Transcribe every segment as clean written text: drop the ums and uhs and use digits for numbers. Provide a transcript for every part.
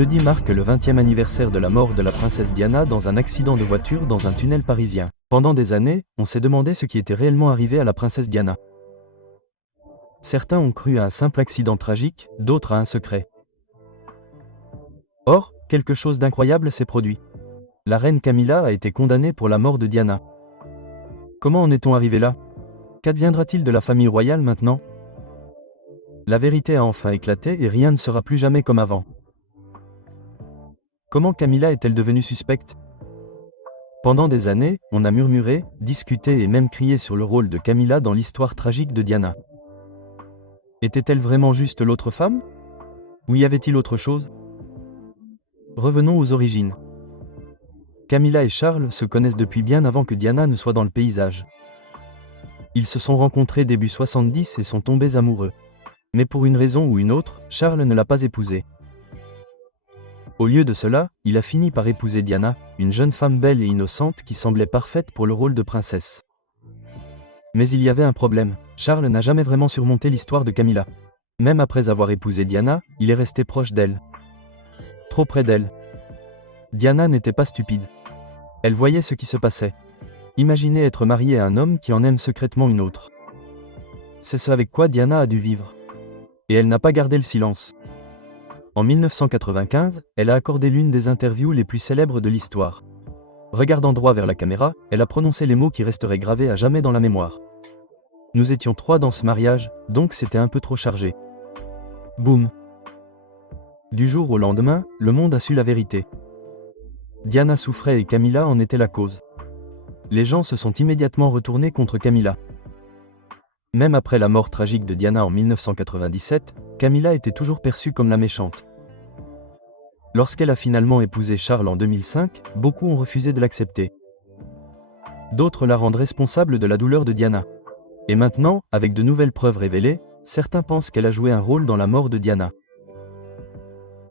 jeudi marque le 20e anniversaire de la mort de la princesse Diana dans un accident de voiture dans un tunnel parisien. Pendant des années, on s'est demandé ce qui était réellement arrivé à la princesse Diana. Certains ont cru à un simple accident tragique, d'autres à un secret. Or, quelque chose d'incroyable s'est produit. La reine Camilla a été condamnée pour la mort de Diana. Comment en est-on arrivé là? Qu'adviendra-t-il de la famille royale maintenant? La vérité a enfin éclaté et rien ne sera plus jamais comme avant. Comment Camilla est-elle devenue suspecte? Pendant des années, on a murmuré, discuté et même crié sur le rôle de Camilla dans l'histoire tragique de Diana. Était-elle vraiment juste l'autre femme? Ou y avait-il autre chose? Revenons aux origines. Camilla et Charles se connaissent depuis bien avant que Diana ne soit dans le paysage. Ils se sont rencontrés début 70 et sont tombés amoureux. Mais pour une raison ou une autre, Charles ne l'a pas épousée. Au lieu de cela, il a fini par épouser Diana, une jeune femme belle et innocente qui semblait parfaite pour le rôle de princesse. Mais il y avait un problème, Charles n'a jamais vraiment surmonté l'histoire de Camilla. Même après avoir épousé Diana, il est resté proche d'elle. Trop près d'elle. Diana n'était pas stupide. Elle voyait ce qui se passait. Imaginez être mariée à un homme qui en aime secrètement une autre. C'est ce avec quoi Diana a dû vivre. Et elle n'a pas gardé le silence. En 1995, elle a accordé l'une des interviews les plus célèbres de l'histoire. Regardant droit vers la caméra, elle a prononcé les mots qui resteraient gravés à jamais dans la mémoire. Nous étions 3 dans ce mariage, donc c'était un peu trop chargé. Boum. Du jour au lendemain, le monde a su la vérité. Diana souffrait et Camilla en était la cause. Les gens se sont immédiatement retournés contre Camilla. Même après la mort tragique de Diana en 1997, Camilla était toujours perçue comme la méchante. Lorsqu'elle a finalement épousé Charles en 2005, beaucoup ont refusé de l'accepter. D'autres la rendent responsable de la douleur de Diana. Et maintenant, avec de nouvelles preuves révélées, certains pensent qu'elle a joué un rôle dans la mort de Diana.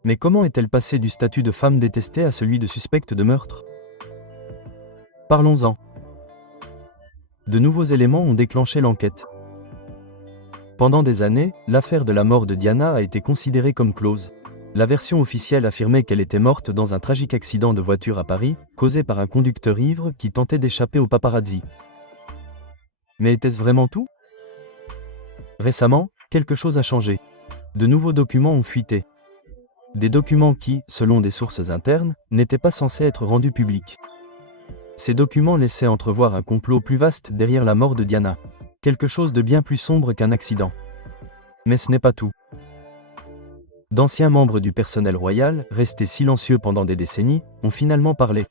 Mais comment est-elle passée du statut de femme détestée à celui de suspecte de meurtre? Parlons-en. De nouveaux éléments ont déclenché l'enquête. Pendant des années, l'affaire de la mort de Diana a été considérée comme close. La version officielle affirmait qu'elle était morte dans un tragique accident de voiture à Paris, causé par un conducteur ivre qui tentait d'échapper aux paparazzi. Mais était-ce vraiment tout? Récemment, quelque chose a changé. De nouveaux documents ont fuité. Des documents qui, selon des sources internes, n'étaient pas censés être rendus publics. Ces documents laissaient entrevoir un complot plus vaste derrière la mort de Diana. Quelque chose de bien plus sombre qu'un accident. Mais ce n'est pas tout. D'anciens membres du personnel royal, restés silencieux pendant des décennies, ont finalement parlé.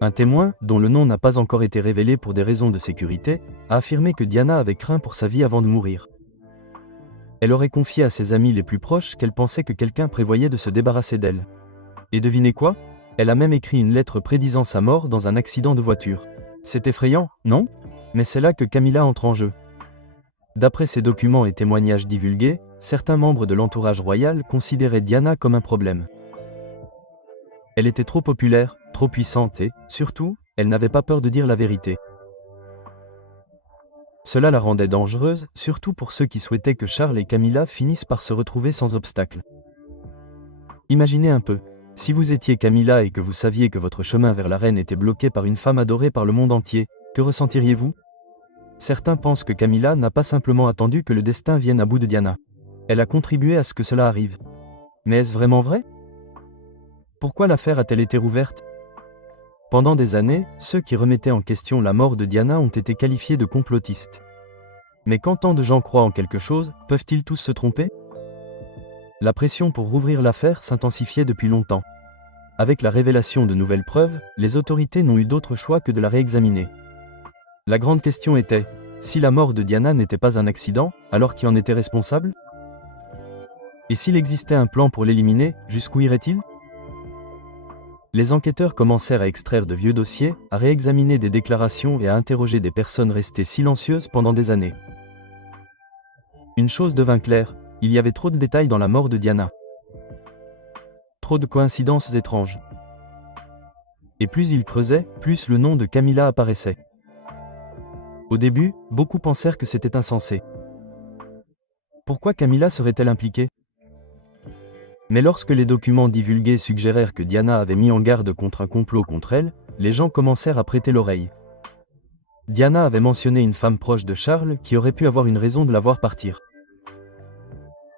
Un témoin, dont le nom n'a pas encore été révélé pour des raisons de sécurité, a affirmé que Diana avait craint pour sa vie avant de mourir. Elle aurait confié à ses amis les plus proches qu'elle pensait que quelqu'un prévoyait de se débarrasser d'elle. Et devinez quoi? Elle a même écrit une lettre prédisant sa mort dans un accident de voiture. C'est effrayant, non? Mais c'est là que Camilla entre en jeu. D'après ces documents et témoignages divulgués, certains membres de l'entourage royal considéraient Diana comme un problème. Elle était trop populaire, trop puissante et, surtout, elle n'avait pas peur de dire la vérité. Cela la rendait dangereuse, surtout pour ceux qui souhaitaient que Charles et Camilla finissent par se retrouver sans obstacle. Imaginez un peu, si vous étiez Camilla et que vous saviez que votre chemin vers la reine était bloqué par une femme adorée par le monde entier, que ressentiriez-vous? Certains pensent que Camilla n'a pas simplement attendu que le destin vienne à bout de Diana. Elle a contribué à ce que cela arrive. Mais est-ce vraiment vrai? Pourquoi l'affaire a-t-elle été rouverte? Pendant des années, ceux qui remettaient en question la mort de Diana ont été qualifiés de complotistes. Mais quand tant de gens croient en quelque chose, peuvent-ils tous se tromper? La pression pour rouvrir l'affaire s'intensifiait depuis longtemps. Avec la révélation de nouvelles preuves, les autorités n'ont eu d'autre choix que de la réexaminer. La grande question était, si la mort de Diana n'était pas un accident, alors qui en était responsable? Et s'il existait un plan pour l'éliminer, jusqu'où irait-il? Les enquêteurs commencèrent à extraire de vieux dossiers, à réexaminer des déclarations et à interroger des personnes restées silencieuses pendant des années. Une chose devint claire, il y avait trop de détails dans la mort de Diana. Trop de coïncidences étranges. Et plus ils creusaient, plus le nom de Camilla apparaissait. Au début, beaucoup pensèrent que c'était insensé. Pourquoi Camilla serait-elle impliquée? Mais lorsque les documents divulgués suggérèrent que Diana avait mis en garde contre un complot contre elle, les gens commencèrent à prêter l'oreille. Diana avait mentionné une femme proche de Charles qui aurait pu avoir une raison de la voir partir.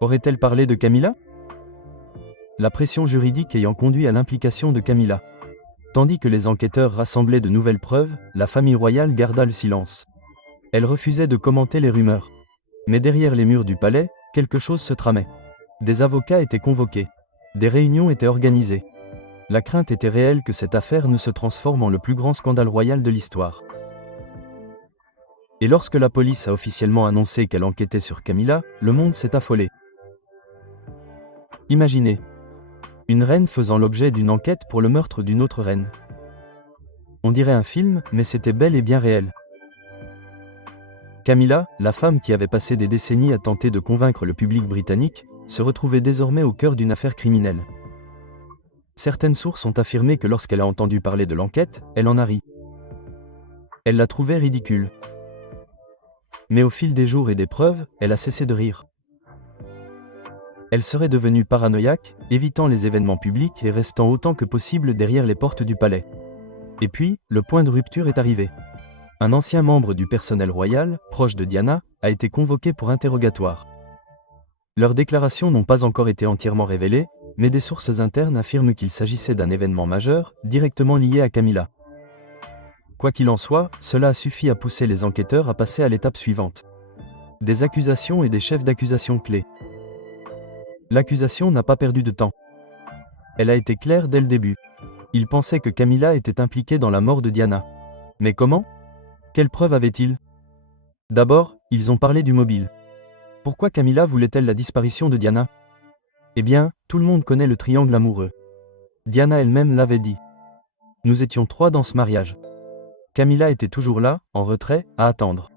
Aurait-elle parlé de Camilla? La pression juridique ayant conduit à l'implication de Camilla. Tandis que les enquêteurs rassemblaient de nouvelles preuves, la famille royale garda le silence. Elle refusait de commenter les rumeurs. Mais derrière les murs du palais, quelque chose se tramait. Des avocats étaient convoqués. Des réunions étaient organisées. La crainte était réelle que cette affaire ne se transforme en le plus grand scandale royal de l'histoire. Et lorsque la police a officiellement annoncé qu'elle enquêtait sur Camilla, le monde s'est affolé. Imaginez. Une reine faisant l'objet d'une enquête pour le meurtre d'une autre reine. On dirait un film, mais c'était bel et bien réel. Camilla, la femme qui avait passé des décennies à tenter de convaincre le public britannique, se retrouvait désormais au cœur d'une affaire criminelle. Certaines sources ont affirmé que lorsqu'elle a entendu parler de l'enquête, elle en a ri. Elle la trouvait ridicule. Mais au fil des jours et des preuves, elle a cessé de rire. Elle serait devenue paranoïaque, évitant les événements publics et restant autant que possible derrière les portes du palais. Et puis, le point de rupture est arrivé. Un ancien membre du personnel royal, proche de Diana, a été convoqué pour interrogatoire. Leurs déclarations n'ont pas encore été entièrement révélées, mais des sources internes affirment qu'il s'agissait d'un événement majeur, directement lié à Camilla. Quoi qu'il en soit, cela a suffi à pousser les enquêteurs à passer à l'étape suivante. Des accusations et des chefs d'accusation clés. L'accusation n'a pas perdu de temps. Elle a été claire dès le début. Ils pensaient que Camilla était impliquée dans la mort de Diana. Mais comment? Quelles preuves avaient-ils? D'abord, ils ont parlé du mobile. Pourquoi Camilla voulait-elle la disparition de Diana? Eh bien, tout le monde connaît le triangle amoureux. Diana elle-même l'avait dit. Nous étions 3 dans ce mariage. Camilla était toujours là, en retrait, à attendre.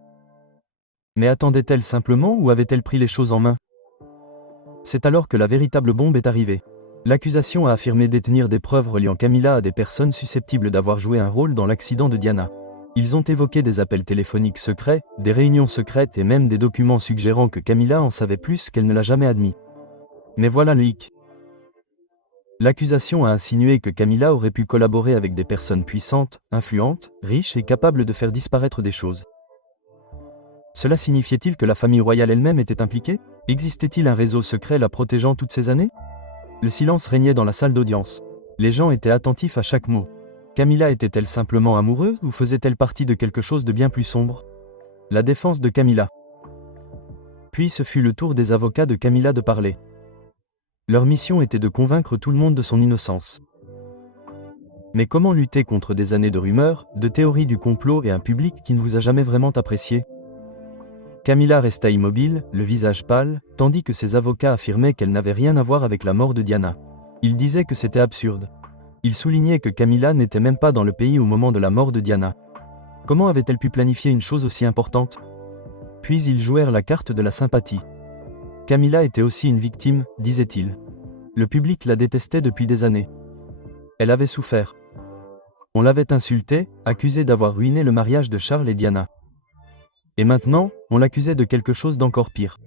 Mais attendait-elle simplement ou avait-elle pris les choses en main? C'est alors que la véritable bombe est arrivée. L'accusation a affirmé détenir des preuves reliant Camilla à des personnes susceptibles d'avoir joué un rôle dans l'accident de Diana. Ils ont évoqué des appels téléphoniques secrets, des réunions secrètes et même des documents suggérant que Camilla en savait plus qu'elle ne l'a jamais admis. Mais voilà le hic. L'accusation a insinué que Camilla aurait pu collaborer avec des personnes puissantes, influentes, riches et capables de faire disparaître des choses. Cela signifiait-il que la famille royale elle-même était impliquée? Existait-il un réseau secret la protégeant toutes ces années? Le silence régnait dans la salle d'audience. Les gens étaient attentifs à chaque mot. Camilla était-elle simplement amoureuse ou faisait-elle partie de quelque chose de bien plus sombre? La défense de Camilla. Puis ce fut le tour des avocats de Camilla de parler. Leur mission était de convaincre tout le monde de son innocence. Mais comment lutter contre des années de rumeurs, de théories du complot et un public qui ne vous a jamais vraiment apprécié? Camilla resta immobile, le visage pâle, tandis que ses avocats affirmaient qu'elle n'avait rien à voir avec la mort de Diana. Ils disaient que c'était absurde. Ils soulignaient que Camilla n'était même pas dans le pays au moment de la mort de Diana. Comment avait-elle pu planifier une chose aussi importante? Puis ils jouèrent la carte de la sympathie. Camilla était aussi une victime, disait-il. Le public la détestait depuis des années. Elle avait souffert. On l'avait insultée, accusée d'avoir ruiné le mariage de Charles et Diana. Et maintenant, on l'accusait de quelque chose d'encore pire.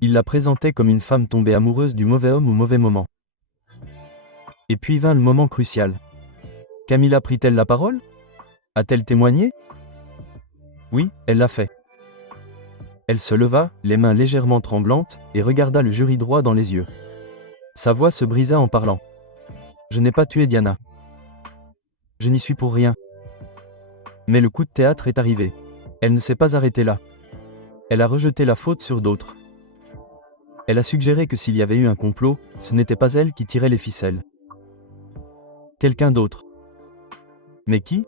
Il la présentait comme une femme tombée amoureuse du mauvais homme au mauvais moment. Et puis vint le moment crucial. Camilla prit-elle la parole? A-t-elle témoigné? Oui, elle l'a fait. Elle se leva, les mains légèrement tremblantes, et regarda le jury droit dans les yeux. Sa voix se brisa en parlant. Je n'ai pas tué Diana. Je n'y suis pour rien. Mais le coup de théâtre est arrivé. Elle ne s'est pas arrêtée là. Elle a rejeté la faute sur d'autres. Elle a suggéré que s'il y avait eu un complot, ce n'était pas elle qui tirait les ficelles. Quelqu'un d'autre. Mais qui?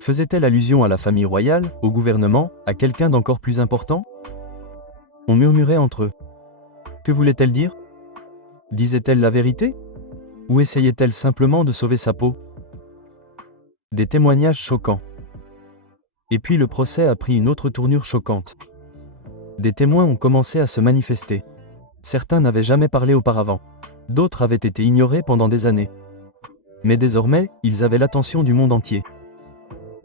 Faisait-elle allusion à la famille royale, au gouvernement, à quelqu'un d'encore plus important? On murmurait entre eux. Que voulait-elle dire? Disait-elle la vérité? Ou essayait-elle simplement de sauver sa peau? Des témoignages choquants. Et puis le procès a pris une autre tournure choquante. Des témoins ont commencé à se manifester. Certains n'avaient jamais parlé auparavant. D'autres avaient été ignorés pendant des années. Mais désormais, ils avaient l'attention du monde entier.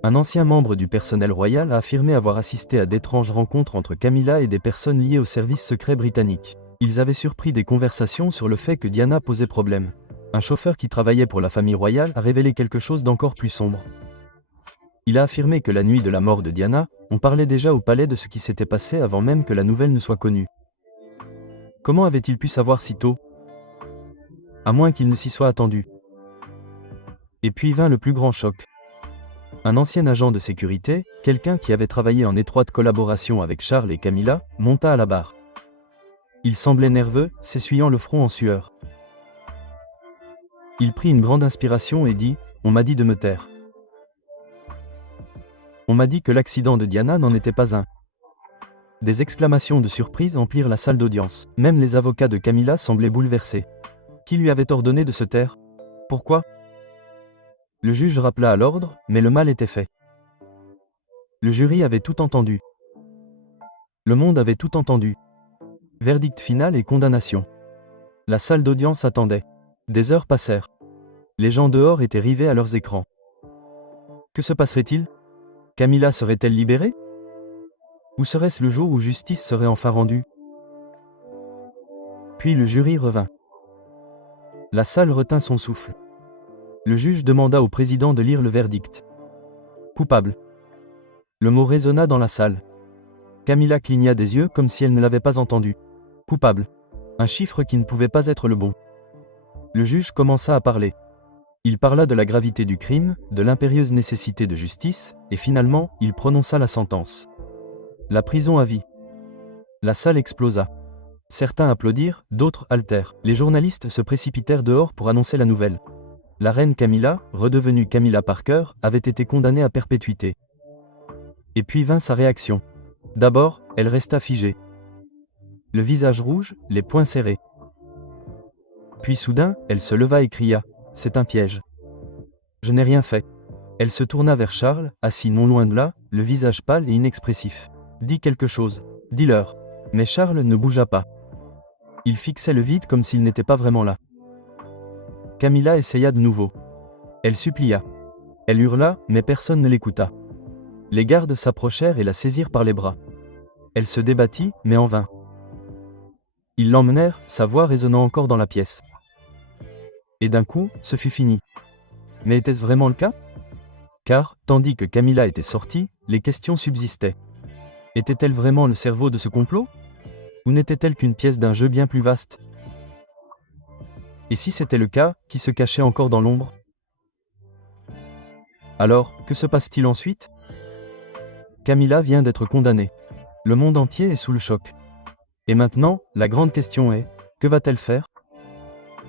Un ancien membre du personnel royal a affirmé avoir assisté à d'étranges rencontres entre Camilla et des personnes liées au service secret britannique. Ils avaient surpris des conversations sur le fait que Diana posait problème. Un chauffeur qui travaillait pour la famille royale a révélé quelque chose d'encore plus sombre. Il a affirmé que la nuit de la mort de Diana, on parlait déjà au palais de ce qui s'était passé avant même que la nouvelle ne soit connue. Comment avait-il pu savoir si tôt? À moins qu'il ne s'y soit attendu. Et puis vint le plus grand choc. Un ancien agent de sécurité, quelqu'un qui avait travaillé en étroite collaboration avec Charles et Camilla, monta à la barre. Il semblait nerveux, s'essuyant le front en sueur. Il prit une grande inspiration et dit « On m'a dit de me taire. On m'a dit que l'accident de Diana n'en était pas un. » Des exclamations de surprise emplirent la salle d'audience. Même les avocats de Camilla semblaient bouleversés. Qui lui avait ordonné de se taire? Pourquoi? Le juge rappela à l'ordre, mais le mal était fait. Le jury avait tout entendu. Le monde avait tout entendu. Verdict final et condamnation. La salle d'audience attendait. Des heures passèrent. Les gens dehors étaient rivés à leurs écrans. Que se passerait-il? Camilla serait-elle libérée? Ou serait-ce le jour où justice serait enfin rendue? Puis le jury revint. La salle retint son souffle. Le juge demanda au président de lire le verdict. Coupable. Le mot résonna dans la salle. Camilla cligna des yeux comme si elle ne l'avait pas entendu. Coupable. Un chiffre qui ne pouvait pas être le bon. Le juge commença à parler. Il parla de la gravité du crime, de l'impérieuse nécessité de justice, et finalement, il prononça la sentence. La prison à vie. La salle explosa. Certains applaudirent, d'autres haltèrent. Les journalistes se précipitèrent dehors pour annoncer la nouvelle. La reine Camilla, redevenue Camilla Parker, avait été condamnée à perpétuité. Et puis vint sa réaction. D'abord, elle resta figée. Le visage rouge, les poings serrés. Puis soudain, elle se leva et cria « C'est un piège. Je n'ai rien fait. » Elle se tourna vers Charles, assis non loin de là, le visage pâle et inexpressif. « Dis quelque chose. Dis-leur. » Mais Charles ne bougea pas. Il fixait le vide comme s'il n'était pas vraiment là. Camilla essaya de nouveau. Elle supplia. Elle hurla, mais personne ne l'écouta. Les gardes s'approchèrent et la saisirent par les bras. Elle se débattit, mais en vain. Ils l'emmenèrent, sa voix résonnant encore dans la pièce. Et d'un coup, ce fut fini. Mais était-ce vraiment le cas? Car, tandis que Camilla était sortie, les questions subsistaient. Était-elle vraiment le cerveau de ce complot? Ou n'était-elle qu'une pièce d'un jeu bien plus vaste? Et si c'était le cas, qui se cachait encore dans l'ombre? Alors, que se passe-t-il ensuite? Camilla vient d'être condamnée. Le monde entier est sous le choc. Et maintenant, la grande question est, que va-t-elle faire?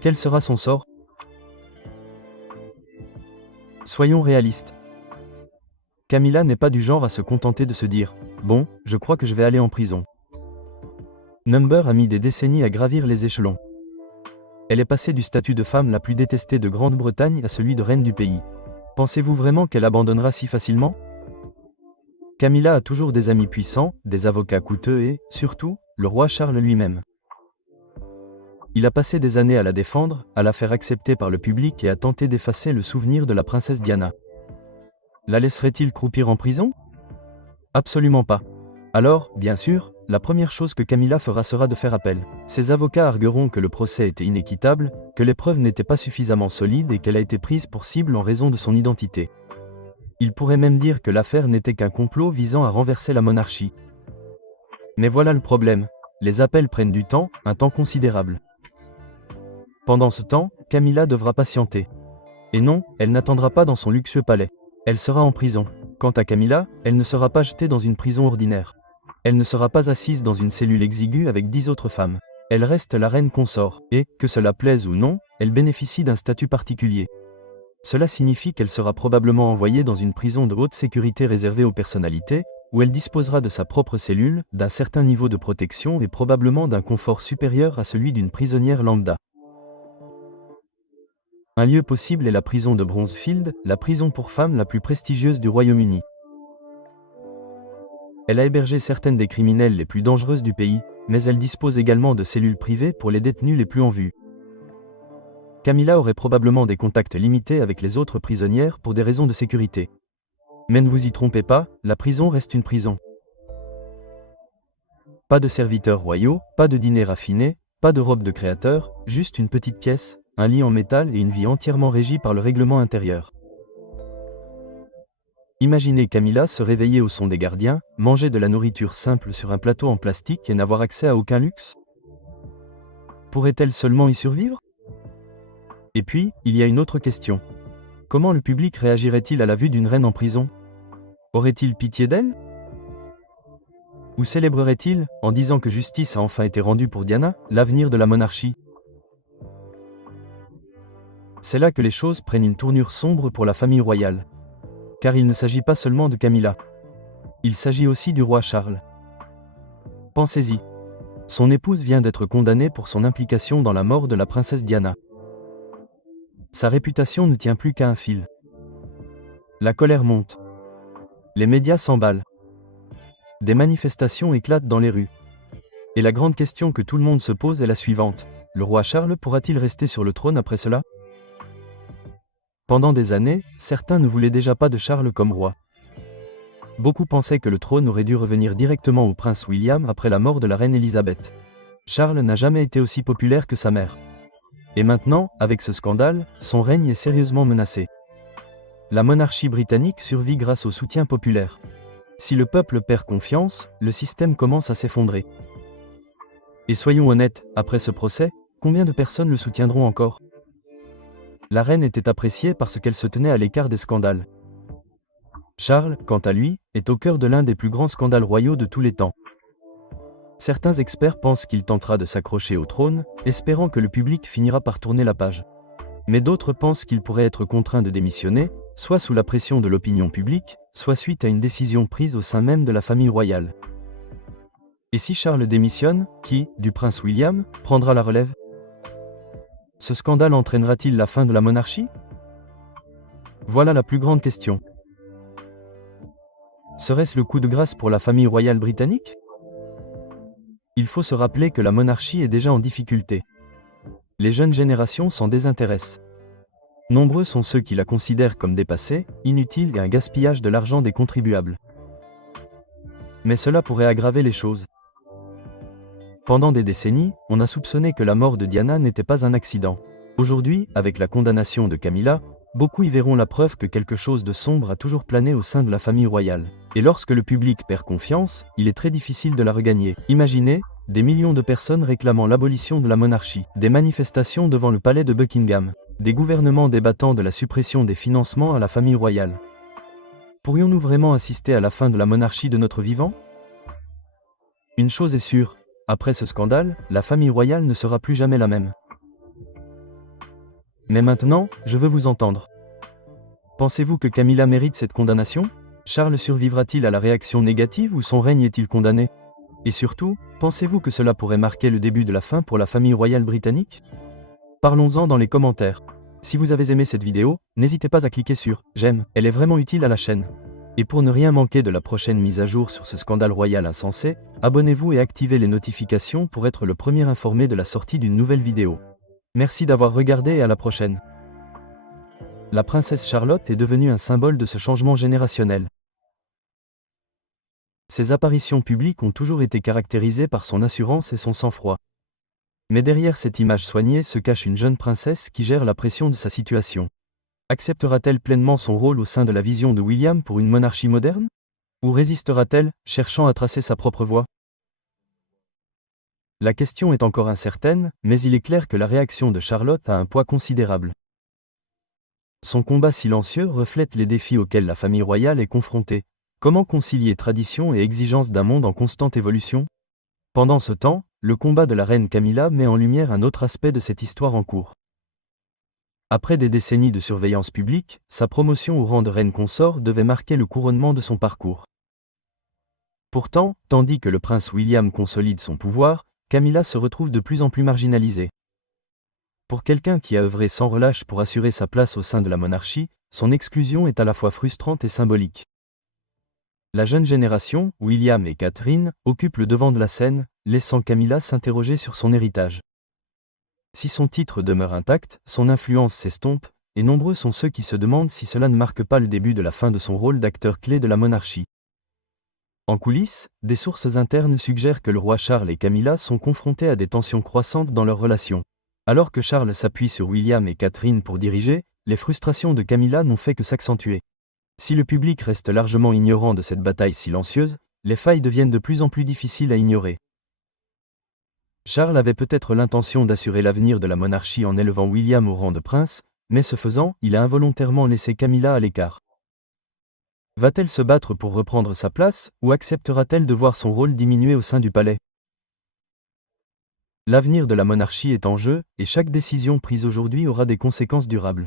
Quel sera son sort? Soyons réalistes. Camilla n'est pas du genre à se contenter de se dire « Bon, je crois que je vais aller en prison ». Number a mis des décennies à gravir les échelons. Elle est passée du statut de femme la plus détestée de Grande-Bretagne à celui de reine du pays. Pensez-vous vraiment qu'elle abandonnera si facilement? Camilla a toujours des amis puissants, des avocats coûteux et, surtout, le roi Charles lui-même. Il a passé des années à la défendre, à la faire accepter par le public et à tenter d'effacer le souvenir de la princesse Diana. La laisserait-il croupir en prison? Absolument pas. Alors, bien sûr, la première chose que Camilla fera sera de faire appel. Ses avocats argueront que le procès était inéquitable, que les preuves n'étaient pas suffisamment solides et qu'elle a été prise pour cible en raison de son identité. Ils pourraient même dire que l'affaire n'était qu'un complot visant à renverser la monarchie. Mais voilà le problème. Les appels prennent du temps, un temps considérable. Pendant ce temps, Camilla devra patienter. Et non, elle n'attendra pas dans son luxueux palais. Elle sera en prison. Quant à Camilla, elle ne sera pas jetée dans une prison ordinaire. Elle ne sera pas assise dans une cellule exiguë avec 10 autres femmes. Elle reste la reine consort, et, que cela plaise ou non, elle bénéficie d'un statut particulier. Cela signifie qu'elle sera probablement envoyée dans une prison de haute sécurité réservée aux personnalités, où elle disposera de sa propre cellule, d'un certain niveau de protection et probablement d'un confort supérieur à celui d'une prisonnière lambda. Un lieu possible est la prison de Bronzefield, la prison pour femmes la plus prestigieuse du Royaume-Uni. Elle a hébergé certaines des criminels les plus dangereuses du pays, mais elle dispose également de cellules privées pour les détenus les plus en vue. Camilla aurait probablement des contacts limités avec les autres prisonnières pour des raisons de sécurité. Mais ne vous y trompez pas, la prison reste une prison. Pas de serviteurs royaux, pas de dîner raffiné, Pas de robe de créateur, juste une petite pièce, un lit en métal et une vie entièrement régie par le règlement intérieur. Imaginez Camilla se réveiller au son des gardiens, manger de la nourriture simple sur un plateau en plastique et n'avoir accès à aucun luxe? Pourrait-elle seulement y survivre? Et puis, il y a une autre question. Comment le public réagirait-il à la vue d'une reine en prison? Aurait-il pitié d'elle? Ou célébrerait-il, en disant que justice a enfin été rendue pour Diana, l'avenir de la monarchie? C'est là que les choses prennent une tournure sombre pour la famille royale. Car il ne s'agit pas seulement de Camilla. Il s'agit aussi du roi Charles. Pensez-y. Son épouse vient d'être condamnée pour son implication dans la mort de la princesse Diana. Sa réputation ne tient plus qu'à un fil. La colère monte. Les médias s'emballent. Des manifestations éclatent dans les rues. Et la grande question que tout le monde se pose est la suivante. Le roi Charles pourra-t-il rester sur le trône après cela? Pendant des années, certains ne voulaient déjà pas de Charles comme roi. Beaucoup pensaient que le trône aurait dû revenir directement au prince William après la mort de la reine Élisabeth. Charles n'a jamais été aussi populaire que sa mère. Et maintenant, avec ce scandale, son règne est sérieusement menacé. La monarchie britannique survit grâce au soutien populaire. Si le peuple perd confiance, le système commence à s'effondrer. Et soyons honnêtes, après ce procès, combien de personnes le soutiendront encore? La reine était appréciée parce qu'elle se tenait à l'écart des scandales. Charles, quant à lui, est au cœur de l'un des plus grands scandales royaux de tous les temps. Certains experts pensent qu'il tentera de s'accrocher au trône, espérant que le public finira par tourner la page. Mais d'autres pensent qu'il pourrait être contraint de démissionner, soit sous la pression de l'opinion publique, soit suite à une décision prise au sein même de la famille royale. Et si Charles démissionne, qui, du prince William, prendra la relève? Ce scandale entraînera-t-il la fin de la monarchie? Voilà la plus grande question. Serait-ce le coup de grâce pour la famille royale britannique? Il faut se rappeler que la monarchie est déjà en difficulté. Les jeunes générations s'en désintéressent. Nombreux sont ceux qui la considèrent comme dépassée, inutile et un gaspillage de l'argent des contribuables. Mais cela pourrait aggraver les choses. Pendant des décennies, on a soupçonné que la mort de Diana n'était pas un accident. Aujourd'hui, avec la condamnation de Camilla, beaucoup y verront la preuve que quelque chose de sombre a toujours plané au sein de la famille royale. Et lorsque le public perd confiance, il est très difficile de la regagner. Imaginez, des millions de personnes réclamant l'abolition de la monarchie, des manifestations devant le palais de Buckingham, des gouvernements débattant de la suppression des financements à la famille royale. Pourrions-nous vraiment assister à la fin de la monarchie de notre vivant? Une chose est sûre, après ce scandale, la famille royale ne sera plus jamais la même. Mais maintenant, je veux vous entendre. Pensez-vous que Camilla mérite cette condamnation? Charles survivra-t-il à la réaction négative ou son règne est-il condamné? Et surtout, pensez-vous que cela pourrait marquer le début de la fin pour la famille royale britannique? Parlons-en dans les commentaires. Si vous avez aimé cette vidéo, n'hésitez pas à cliquer sur « J'aime », elle est vraiment utile à la chaîne. Et pour ne rien manquer de la prochaine mise à jour sur ce scandale royal insensé, abonnez-vous et activez les notifications pour être le premier informé de la sortie d'une nouvelle vidéo. Merci d'avoir regardé et à la prochaine. La princesse Charlotte est devenue un symbole de ce changement générationnel. Ses apparitions publiques ont toujours été caractérisées par son assurance et son sang-froid. Mais derrière cette image soignée se cache une jeune princesse qui gère la pression de sa situation. Acceptera-t-elle pleinement son rôle au sein de la vision de William pour une monarchie moderne? Ou résistera-t-elle, cherchant à tracer sa propre voie? La question est encore incertaine, mais il est clair que la réaction de Charlotte a un poids considérable. Son combat silencieux reflète les défis auxquels la famille royale est confrontée. Comment concilier tradition et exigence d'un monde en constante évolution? Pendant ce temps, le combat de la reine Camilla met en lumière un autre aspect de cette histoire en cours. Après des décennies de surveillance publique, sa promotion au rang de reine consort devait marquer le couronnement de son parcours. Pourtant, tandis que le prince William consolide son pouvoir, Camilla se retrouve de plus en plus marginalisée. Pour quelqu'un qui a œuvré sans relâche pour assurer sa place au sein de la monarchie, son exclusion est à la fois frustrante et symbolique. La jeune génération, William et Catherine, occupent le devant de la scène, laissant Camilla s'interroger sur son héritage. Si son titre demeure intact, son influence s'estompe, et nombreux sont ceux qui se demandent si cela ne marque pas le début de la fin de son rôle d'acteur clé de la monarchie. En coulisses, des sources internes suggèrent que le roi Charles et Camilla sont confrontés à des tensions croissantes dans leur relation. Alors que Charles s'appuie sur William et Catherine pour diriger, les frustrations de Camilla n'ont fait que s'accentuer. Si le public reste largement ignorant de cette bataille silencieuse, les failles deviennent de plus en plus difficiles à ignorer. Charles avait peut-être l'intention d'assurer l'avenir de la monarchie en élevant William au rang de prince, mais ce faisant, il a involontairement laissé Camilla à l'écart. Va-t-elle se battre pour reprendre sa place, ou acceptera-t-elle de voir son rôle diminuer au sein du palais? L'avenir de la monarchie est en jeu, et chaque décision prise aujourd'hui aura des conséquences durables.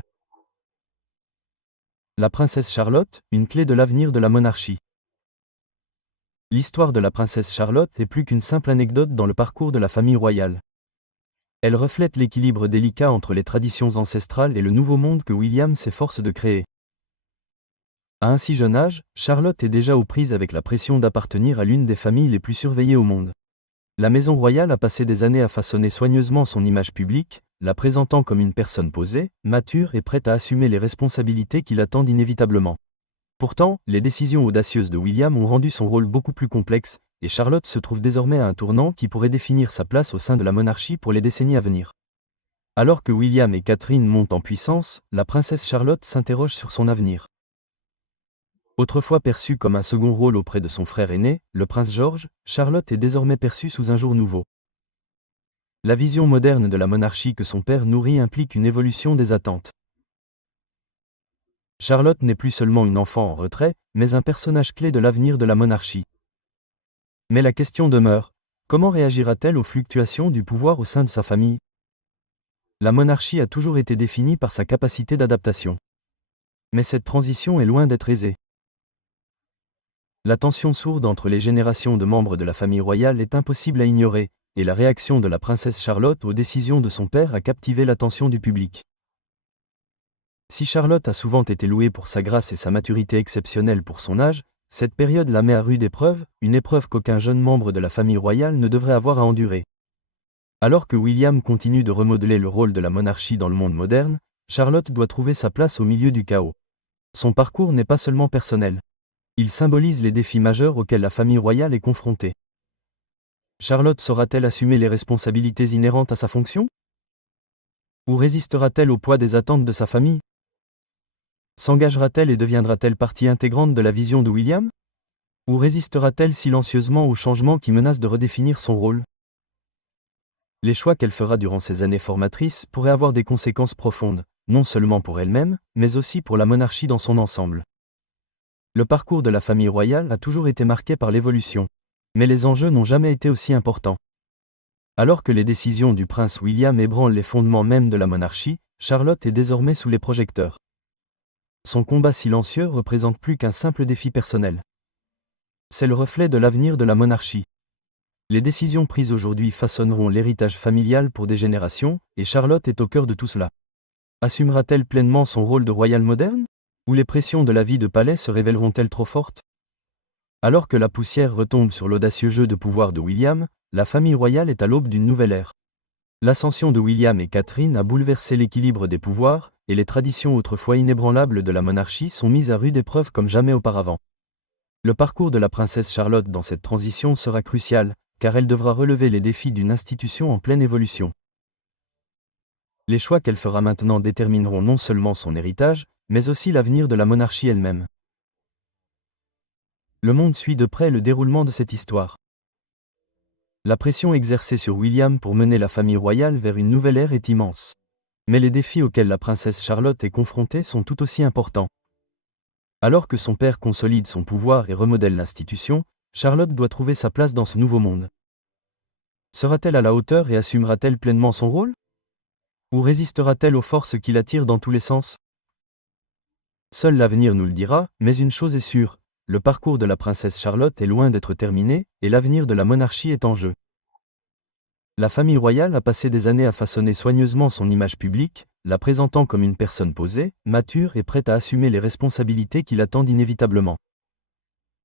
La princesse Charlotte, une clé de l'avenir de la monarchie. L'histoire de la princesse Charlotte est plus qu'une simple anecdote dans le parcours de la famille royale. Elle reflète l'équilibre délicat entre les traditions ancestrales et le nouveau monde que William s'efforce de créer. À un si jeune âge, Charlotte est déjà aux prises avec la pression d'appartenir à l'une des familles les plus surveillées au monde. La maison royale a passé des années à façonner soigneusement son image publique, la présentant comme une personne posée, mature et prête à assumer les responsabilités qui l'attendent inévitablement. Pourtant, les décisions audacieuses de William ont rendu son rôle beaucoup plus complexe, et Charlotte se trouve désormais à un tournant qui pourrait définir sa place au sein de la monarchie pour les décennies à venir. Alors que William et Catherine montent en puissance, la princesse Charlotte s'interroge sur son avenir. Autrefois perçue comme un second rôle auprès de son frère aîné, le prince George, Charlotte est désormais perçue sous un jour nouveau. La vision moderne de la monarchie que son père nourrit implique une évolution des attentes. Charlotte n'est plus seulement une enfant en retrait, mais un personnage clé de l'avenir de la monarchie. Mais la question demeure, comment réagira-t-elle aux fluctuations du pouvoir au sein de sa famille? La monarchie a toujours été définie par sa capacité d'adaptation. Mais cette transition est loin d'être aisée. La tension sourde entre les générations de membres de la famille royale est impossible à ignorer, et la réaction de la princesse Charlotte aux décisions de son père a captivé l'attention du public. Si Charlotte a souvent été louée pour sa grâce et sa maturité exceptionnelle pour son âge, cette période la met à rude épreuve, une épreuve qu'aucun jeune membre de la famille royale ne devrait avoir à endurer. Alors que William continue de remodeler le rôle de la monarchie dans le monde moderne, Charlotte doit trouver sa place au milieu du chaos. Son parcours n'est pas seulement personnel. Il symbolise les défis majeurs auxquels la famille royale est confrontée. Charlotte saura-t-elle assumer les responsabilités inhérentes à sa fonction? Ou résistera-t-elle au poids des attentes de sa famille? S'engagera-t-elle et deviendra-t-elle partie intégrante de la vision de William? Ou résistera-t-elle silencieusement aux changements qui menacent de redéfinir son rôle? Les choix qu'elle fera durant ces années formatrices pourraient avoir des conséquences profondes, non seulement pour elle-même, mais aussi pour la monarchie dans son ensemble. Le parcours de la famille royale a toujours été marqué par l'évolution. Mais les enjeux n'ont jamais été aussi importants. Alors que les décisions du prince William ébranlent les fondements même de la monarchie, Charlotte est désormais sous les projecteurs. Son combat silencieux représente plus qu'un simple défi personnel. C'est le reflet de l'avenir de la monarchie. Les décisions prises aujourd'hui façonneront l'héritage familial pour des générations, et Charlotte est au cœur de tout cela. Assumera-t-elle pleinement son rôle de royale moderne? Ou les pressions de la vie de palais se révéleront-elles trop fortes? Alors que la poussière retombe sur l'audacieux jeu de pouvoir de William, la famille royale est à l'aube d'une nouvelle ère. L'ascension de William et Catherine a bouleversé l'équilibre des pouvoirs, et les traditions autrefois inébranlables de la monarchie sont mises à rude épreuve comme jamais auparavant. Le parcours de la princesse Charlotte dans cette transition sera crucial, car elle devra relever les défis d'une institution en pleine évolution. Les choix qu'elle fera maintenant détermineront non seulement son héritage, mais aussi l'avenir de la monarchie elle-même. Le monde suit de près le déroulement de cette histoire. La pression exercée sur William pour mener la famille royale vers une nouvelle ère est immense. Mais les défis auxquels la princesse Charlotte est confrontée sont tout aussi importants. Alors que son père consolide son pouvoir et remodèle l'institution, Charlotte doit trouver sa place dans ce nouveau monde. Sera-t-elle à la hauteur et assumera-t-elle pleinement son rôle? Ou résistera-t-elle aux forces qui l'attirent dans tous les sens? Seul l'avenir nous le dira, mais une chose est sûre, le parcours de la princesse Charlotte est loin d'être terminé, et l'avenir de la monarchie est en jeu. La famille royale a passé des années à façonner soigneusement son image publique, la présentant comme une personne posée, mature et prête à assumer les responsabilités qui l'attendent inévitablement.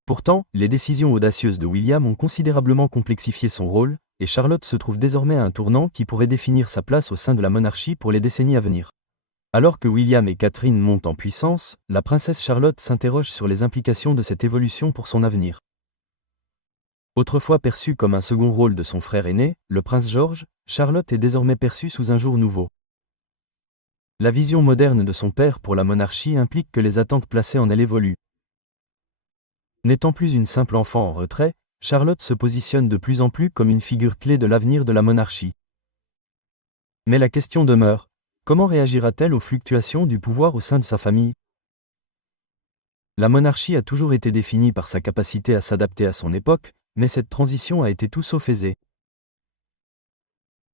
Pourtant, les décisions audacieuses de William ont considérablement complexifié son rôle, et Charlotte se trouve désormais à un tournant qui pourrait définir sa place au sein de la monarchie pour les décennies à venir. Alors que William et Catherine montent en puissance, la princesse Charlotte s'interroge sur les implications de cette évolution pour son avenir. Autrefois perçu comme un second rôle de son frère aîné, le prince George, Charlotte est désormais perçue sous un jour nouveau. La vision moderne de son père pour la monarchie implique que les attentes placées en elle évoluent. N'étant plus une simple enfant en retrait, Charlotte se positionne de plus en plus comme une figure clé de l'avenir de la monarchie. Mais la question demeure, comment réagira-t-elle aux fluctuations du pouvoir au sein de sa famille ? La monarchie a toujours été définie par sa capacité à s'adapter à son époque, mais cette transition a été tout sauf aisée.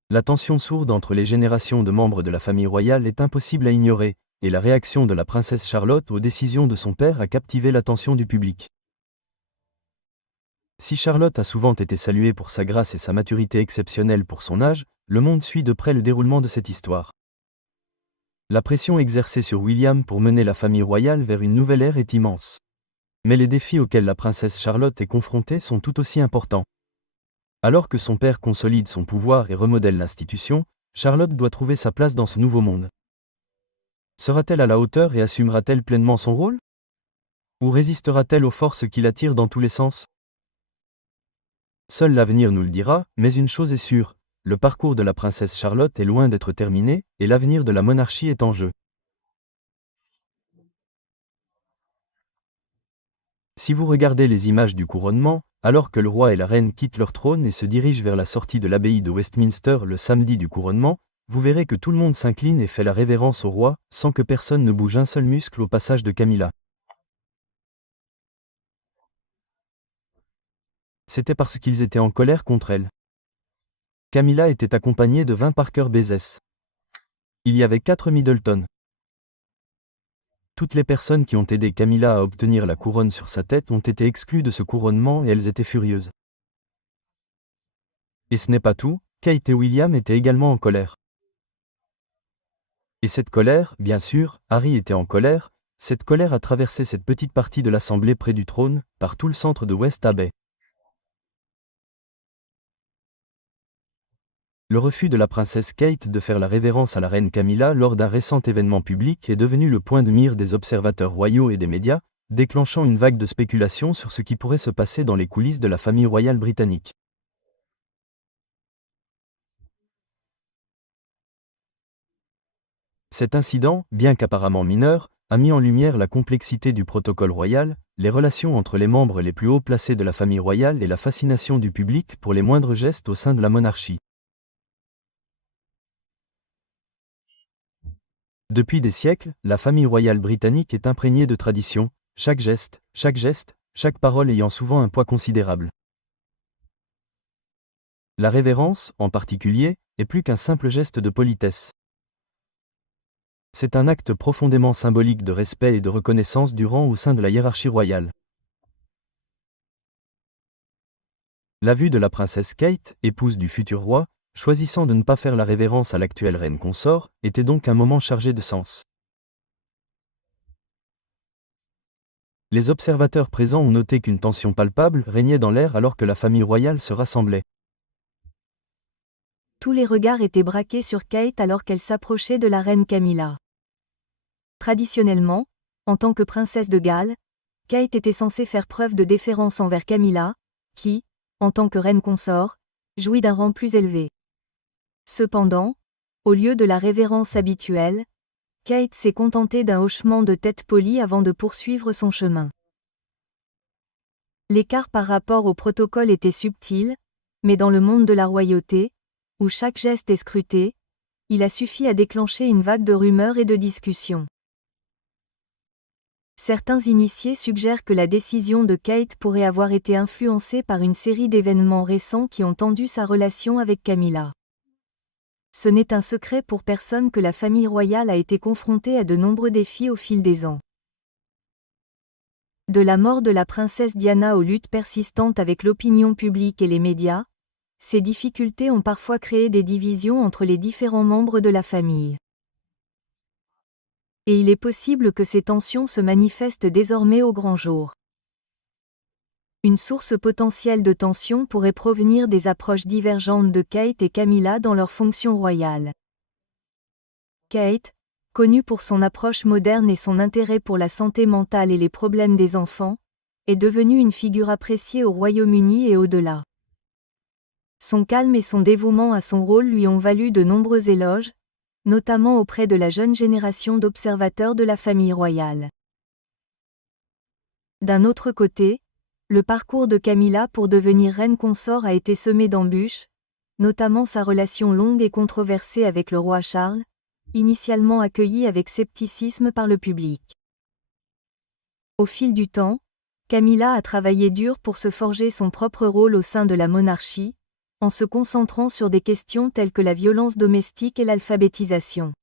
La tension sourde entre les générations de membres de la famille royale est impossible à ignorer, et la réaction de la princesse Charlotte aux décisions de son père a captivé l'attention du public. Si Charlotte a souvent été saluée pour sa grâce et sa maturité exceptionnelle pour son âge, le monde suit de près le déroulement de cette histoire. La pression exercée sur William pour mener la famille royale vers une nouvelle ère est immense. Mais les défis auxquels la princesse Charlotte est confrontée sont tout aussi importants. Alors que son père consolide son pouvoir et remodèle l'institution, Charlotte doit trouver sa place dans ce nouveau monde. Sera-t-elle à la hauteur et assumera-t-elle pleinement son rôle ? Ou résistera-t-elle aux forces qui l'attirent dans tous les sens ? Seul l'avenir nous le dira, mais une chose est sûre, le parcours de la princesse Charlotte est loin d'être terminé, et l'avenir de la monarchie est en jeu. Si vous regardez les images du couronnement, alors que le roi et la reine quittent leur trône et se dirigent vers la sortie de l'abbaye de Westminster le samedi du couronnement, vous verrez que tout le monde s'incline et fait la révérence au roi, sans que personne ne bouge un seul muscle au passage de Camilla. C'était parce qu'ils étaient en colère contre elle. Camilla était accompagnée de 20 Parker Bessès. Il y avait 4 Middleton. Toutes les personnes qui ont aidé Camilla à obtenir la couronne sur sa tête ont été exclues de ce couronnement et elles étaient furieuses. Et ce n'est pas tout, Kate et William étaient également en colère. Et cette colère, bien sûr, Harry était en colère, cette colère a traversé cette petite partie de l'assemblée près du trône, par tout le centre de West Abbey. Le refus de la princesse Kate de faire la révérence à la reine Camilla lors d'un récent événement public est devenu le point de mire des observateurs royaux et des médias, déclenchant une vague de spéculations sur ce qui pourrait se passer dans les coulisses de la famille royale britannique. Cet incident, bien qu'apparemment mineur, a mis en lumière la complexité du protocole royal, les relations entre les membres les plus haut placés de la famille royale et la fascination du public pour les moindres gestes au sein de la monarchie. Depuis des siècles, la famille royale britannique est imprégnée de traditions, chaque geste, chaque parole ayant souvent un poids considérable. La révérence, en particulier, est plus qu'un simple geste de politesse. C'est un acte profondément symbolique de respect et de reconnaissance du rang au sein de la hiérarchie royale. La vue de la princesse Kate, épouse du futur roi, choisissant de ne pas faire la révérence à l'actuelle reine consort, était donc un moment chargé de sens. Les observateurs présents ont noté qu'une tension palpable régnait dans l'air alors que la famille royale se rassemblait. Tous les regards étaient braqués sur Kate alors qu'elle s'approchait de la reine Camilla. Traditionnellement, en tant que princesse de Galles, Kate était censée faire preuve de déférence envers Camilla, qui, en tant que reine consort, jouit d'un rang plus élevé. Cependant, au lieu de la révérence habituelle, Kate s'est contentée d'un hochement de tête poli avant de poursuivre son chemin. L'écart par rapport au protocole était subtil, mais dans le monde de la royauté, où chaque geste est scruté, il a suffi à déclencher une vague de rumeurs et de discussions. Certains initiés suggèrent que la décision de Kate pourrait avoir été influencée par une série d'événements récents qui ont tendu sa relation avec Camilla. Ce n'est un secret pour personne que la famille royale a été confrontée à de nombreux défis au fil des ans. De la mort de la princesse Diana aux luttes persistantes avec l'opinion publique et les médias, ces difficultés ont parfois créé des divisions entre les différents membres de la famille. Et il est possible que ces tensions se manifestent désormais au grand jour. Une source potentielle de tension pourrait provenir des approches divergentes de Kate et Camilla dans leurs fonctions royales. Kate, connue pour son approche moderne et son intérêt pour la santé mentale et les problèmes des enfants, est devenue une figure appréciée au Royaume-Uni et au-delà. Son calme et son dévouement à son rôle lui ont valu de nombreux éloges, notamment auprès de la jeune génération d'observateurs de la famille royale. D'un autre côté, le parcours de Camilla pour devenir reine consort a été semé d'embûches, notamment sa relation longue et controversée avec le roi Charles, initialement accueillie avec scepticisme par le public. Au fil du temps, Camilla a travaillé dur pour se forger son propre rôle au sein de la monarchie, en se concentrant sur des questions telles que la violence domestique et l'alphabétisation.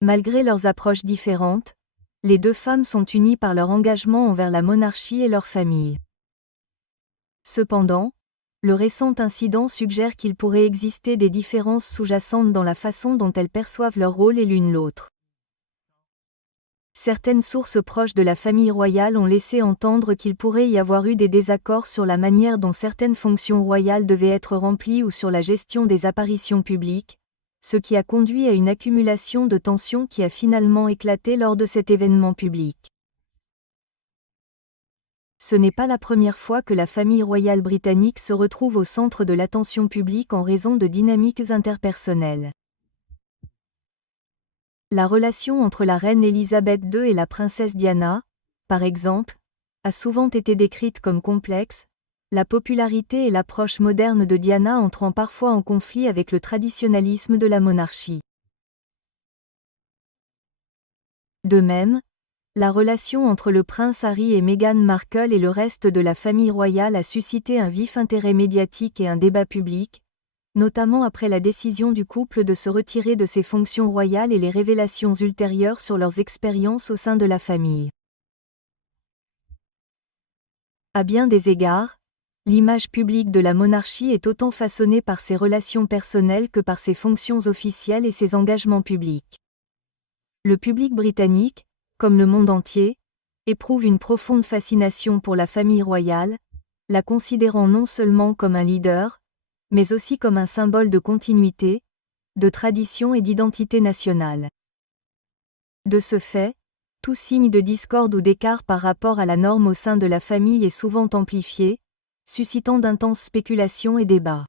Malgré leurs approches différentes, les deux femmes sont unies par leur engagement envers la monarchie et leur famille. Cependant, le récent incident suggère qu'il pourrait exister des différences sous-jacentes dans la façon dont elles perçoivent leur rôle et l'une l'autre. Certaines sources proches de la famille royale ont laissé entendre qu'il pourrait y avoir eu des désaccords sur la manière dont certaines fonctions royales devaient être remplies ou sur la gestion des apparitions publiques, ce qui a conduit à une accumulation de tensions qui a finalement éclaté lors de cet événement public. Ce n'est pas la première fois que la famille royale britannique se retrouve au centre de l'attention publique en raison de dynamiques interpersonnelles. La relation entre la reine Elisabeth II et la princesse Diana, par exemple, a souvent été décrite comme complexe, la popularité et l'approche moderne de Diana entrant parfois en conflit avec le traditionnalisme de la monarchie. De même, la relation entre le prince Harry et Meghan Markle et le reste de la famille royale a suscité un vif intérêt médiatique et un débat public, notamment après la décision du couple de se retirer de ses fonctions royales et les révélations ultérieures sur leurs expériences au sein de la famille. À bien des égards, l'image publique de la monarchie est autant façonnée par ses relations personnelles que par ses fonctions officielles et ses engagements publics. Le public britannique, comme le monde entier, éprouve une profonde fascination pour la famille royale, la considérant non seulement comme un leader, mais aussi comme un symbole de continuité, de tradition et d'identité nationale. De ce fait, tout signe de discorde ou d'écart par rapport à la norme au sein de la famille est souvent amplifié, suscitant d'intenses spéculations et débats.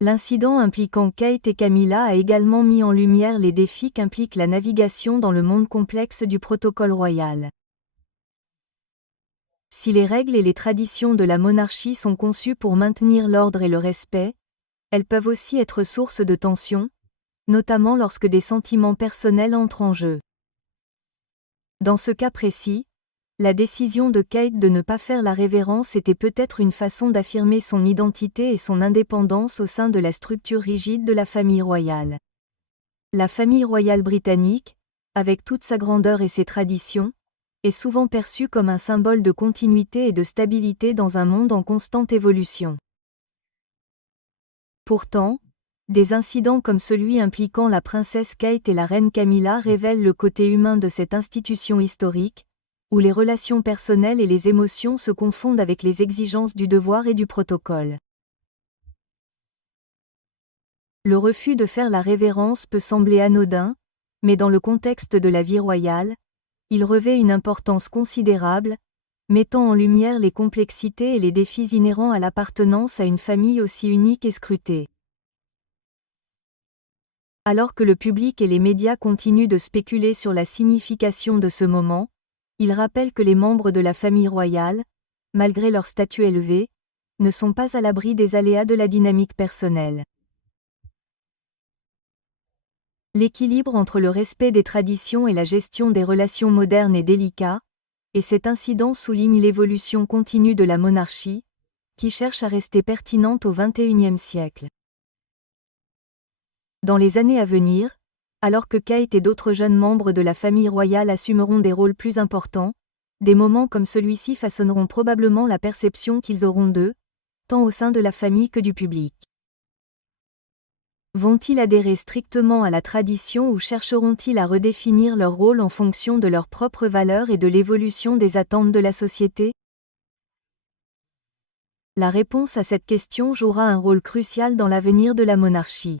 L'incident impliquant Kate et Camilla a également mis en lumière les défis qu'implique la navigation dans le monde complexe du protocole royal. Si les règles et les traditions de la monarchie sont conçues pour maintenir l'ordre et le respect, elles peuvent aussi être source de tensions, notamment lorsque des sentiments personnels entrent en jeu. Dans ce cas précis, la décision de Kate de ne pas faire la révérence était peut-être une façon d'affirmer son identité et son indépendance au sein de la structure rigide de la famille royale. La famille royale britannique, avec toute sa grandeur et ses traditions, est souvent perçue comme un symbole de continuité et de stabilité dans un monde en constante évolution. Pourtant, des incidents comme celui impliquant la princesse Kate et la reine Camilla révèlent le côté humain de cette institution historique, où les relations personnelles et les émotions se confondent avec les exigences du devoir et du protocole. Le refus de faire la révérence peut sembler anodin, mais dans le contexte de la vie royale, il revêt une importance considérable, mettant en lumière les complexités et les défis inhérents à l'appartenance à une famille aussi unique et scrutée. Alors que le public et les médias continuent de spéculer sur la signification de ce moment, il rappelle que les membres de la famille royale, malgré leur statut élevé, ne sont pas à l'abri des aléas de la dynamique personnelle. L'équilibre entre le respect des traditions et la gestion des relations modernes est délicat, et cet incident souligne l'évolution continue de la monarchie, qui cherche à rester pertinente au XXIe siècle. Dans les années à venir, alors que Kate et d'autres jeunes membres de la famille royale assumeront des rôles plus importants, des moments comme celui-ci façonneront probablement la perception qu'ils auront d'eux, tant au sein de la famille que du public. Vont-ils adhérer strictement à la tradition ou chercheront-ils à redéfinir leur rôle en fonction de leurs propres valeurs et de l'évolution des attentes de la société ? La réponse à cette question jouera un rôle crucial dans l'avenir de la monarchie.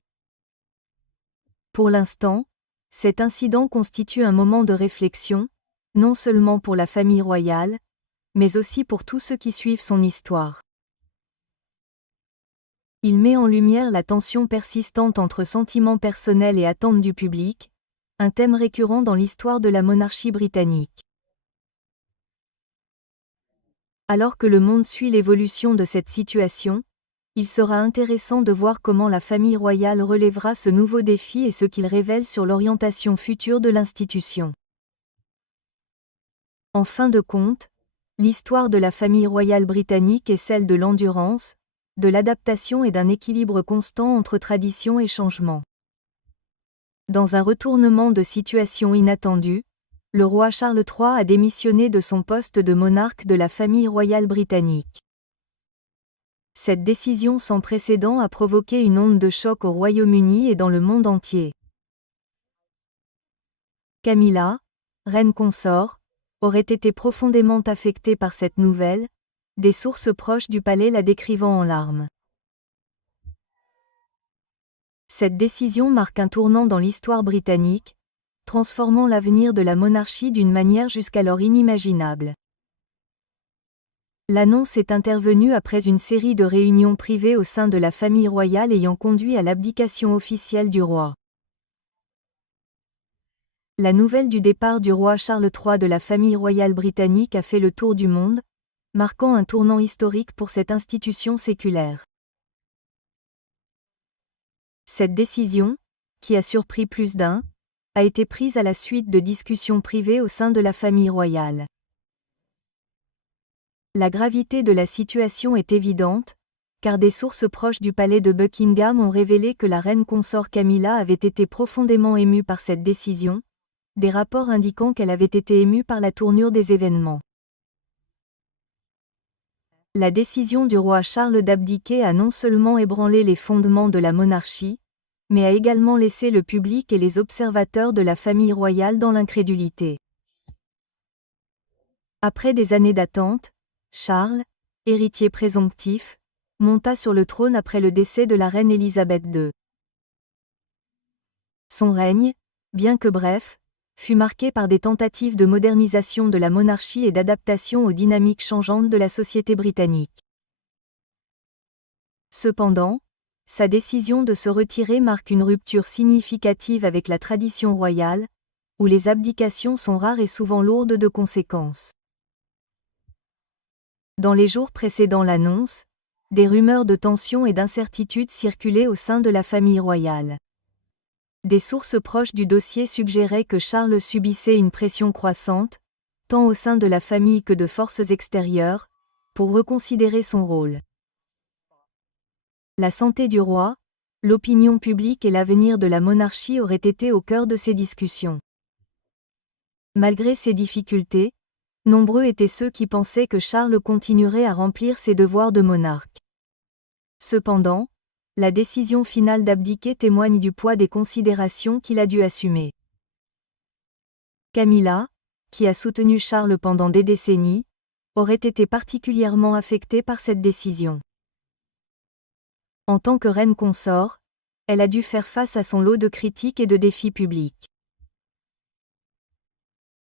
Pour l'instant, cet incident constitue un moment de réflexion, non seulement pour la famille royale, mais aussi pour tous ceux qui suivent son histoire. Il met en lumière la tension persistante entre sentiments personnels et attentes du public, un thème récurrent dans l'histoire de la monarchie britannique. Alors que le monde suit l'évolution de cette situation, il sera intéressant de voir comment la famille royale relèvera ce nouveau défi et ce qu'il révèle sur l'orientation future de l'institution. En fin de compte, l'histoire de la famille royale britannique est celle de l'endurance, de l'adaptation et d'un équilibre constant entre tradition et changement. Dans un retournement de situation inattendu, le roi Charles III a démissionné de son poste de monarque de la famille royale britannique. Cette décision sans précédent a provoqué une onde de choc au Royaume-Uni et dans le monde entier. Camilla, reine consort, aurait été profondément affectée par cette nouvelle, des sources proches du palais la décrivant en larmes. Cette décision marque un tournant dans l'histoire britannique, transformant l'avenir de la monarchie d'une manière jusqu'alors inimaginable. L'annonce est intervenue après une série de réunions privées au sein de la famille royale ayant conduit à l'abdication officielle du roi. La nouvelle du départ du roi Charles III de la famille royale britannique a fait le tour du monde, marquant un tournant historique pour cette institution séculaire. Cette décision, qui a surpris plus d'un, a été prise à la suite de discussions privées au sein de la famille royale. La gravité de la situation est évidente, car des sources proches du palais de Buckingham ont révélé que la reine consort Camilla avait été profondément émue par cette décision, des rapports indiquant qu'elle avait été émue par la tournure des événements. La décision du roi Charles d'abdiquer a non seulement ébranlé les fondements de la monarchie, mais a également laissé le public et les observateurs de la famille royale dans l'incrédulité. Après des années d'attente, Charles, héritier présomptif, monta sur le trône après le décès de la reine Élisabeth II. Son règne, bien que bref, fut marqué par des tentatives de modernisation de la monarchie et d'adaptation aux dynamiques changeantes de la société britannique. Cependant, sa décision de se retirer marque une rupture significative avec la tradition royale, où les abdications sont rares et souvent lourdes de conséquences. Dans les jours précédant l'annonce, des rumeurs de tension et d'incertitude circulaient au sein de la famille royale. Des sources proches du dossier suggéraient que Charles subissait une pression croissante, tant au sein de la famille que de forces extérieures, pour reconsidérer son rôle. La santé du roi, l'opinion publique et l'avenir de la monarchie auraient été au cœur de ces discussions. Malgré ces difficultés, nombreux étaient ceux qui pensaient que Charles continuerait à remplir ses devoirs de monarque. Cependant, la décision finale d'abdiquer témoigne du poids des considérations qu'il a dû assumer. Camilla, qui a soutenu Charles pendant des décennies, aurait été particulièrement affectée par cette décision. En tant que reine consort, elle a dû faire face à son lot de critiques et de défis publics.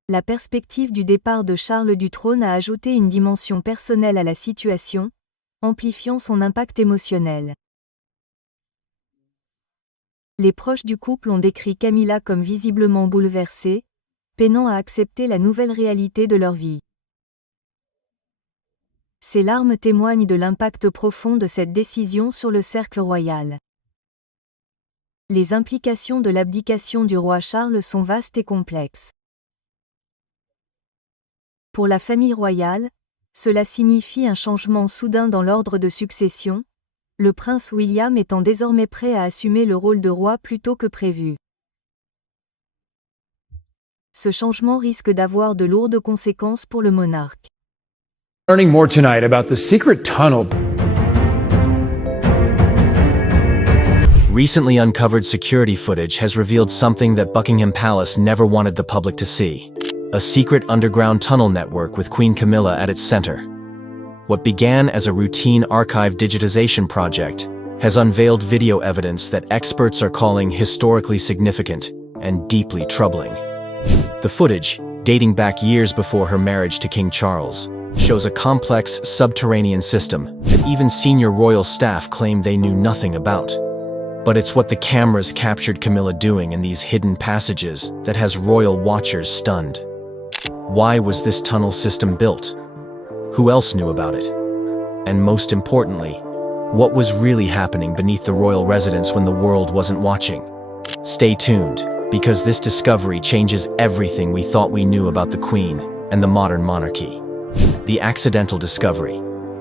La perspective du départ de Charles du trône a ajouté une dimension personnelle à la situation, amplifiant son impact émotionnel. Les proches du couple ont décrit Camilla comme visiblement bouleversée, peinant à accepter la nouvelle réalité de leur vie. Ces larmes témoignent de l'impact profond de cette décision sur le cercle royal. Les implications de l'abdication du roi Charles sont vastes et complexes. Pour la famille royale, cela signifie un changement soudain dans l'ordre de succession, le prince William étant désormais prêt à assumer le rôle de roi plus tôt que prévu. Ce changement risque d'avoir de lourdes conséquences pour le monarque. Learning more tonight about the secret tunnel. Recently uncovered security footage has revealed something that Buckingham Palace never wanted the public to see. A secret underground tunnel network with Queen Camilla at its center. What began as a routine archive digitization project has unveiled video evidence that experts are calling historically significant and deeply troubling. The footage, dating back years before her marriage to King Charles, shows a complex subterranean system that even senior royal staff claim they knew nothing about. But it's what the cameras captured Camilla doing in these hidden passages that has royal watchers stunned. Why was this tunnel system built? Who else knew about it? And most importantly, what was really happening beneath the royal residence when the world wasn't watching? Stay tuned, because this discovery changes everything we thought we knew about the Queen and the modern monarchy. The accidental discovery.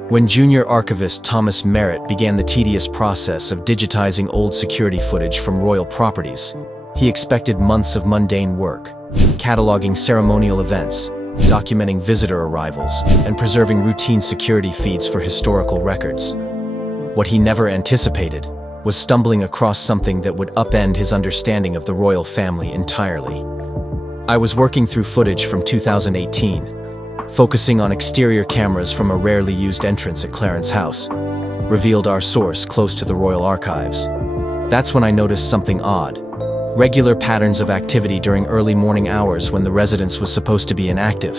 When junior archivist Thomas Merritt began the tedious process of digitizing old security footage from royal properties, he expected months of mundane work, cataloging ceremonial events, documenting visitor arrivals, and preserving routine security feeds for historical records. What he never anticipated was stumbling across something that would upend his understanding of the royal family entirely. I was working through footage from 2018, focusing on exterior cameras from a rarely used entrance at Clarence House, revealed our source close to the royal archives. That's when I noticed something odd. Regular patterns of activity during early morning hours when the residence was supposed to be inactive.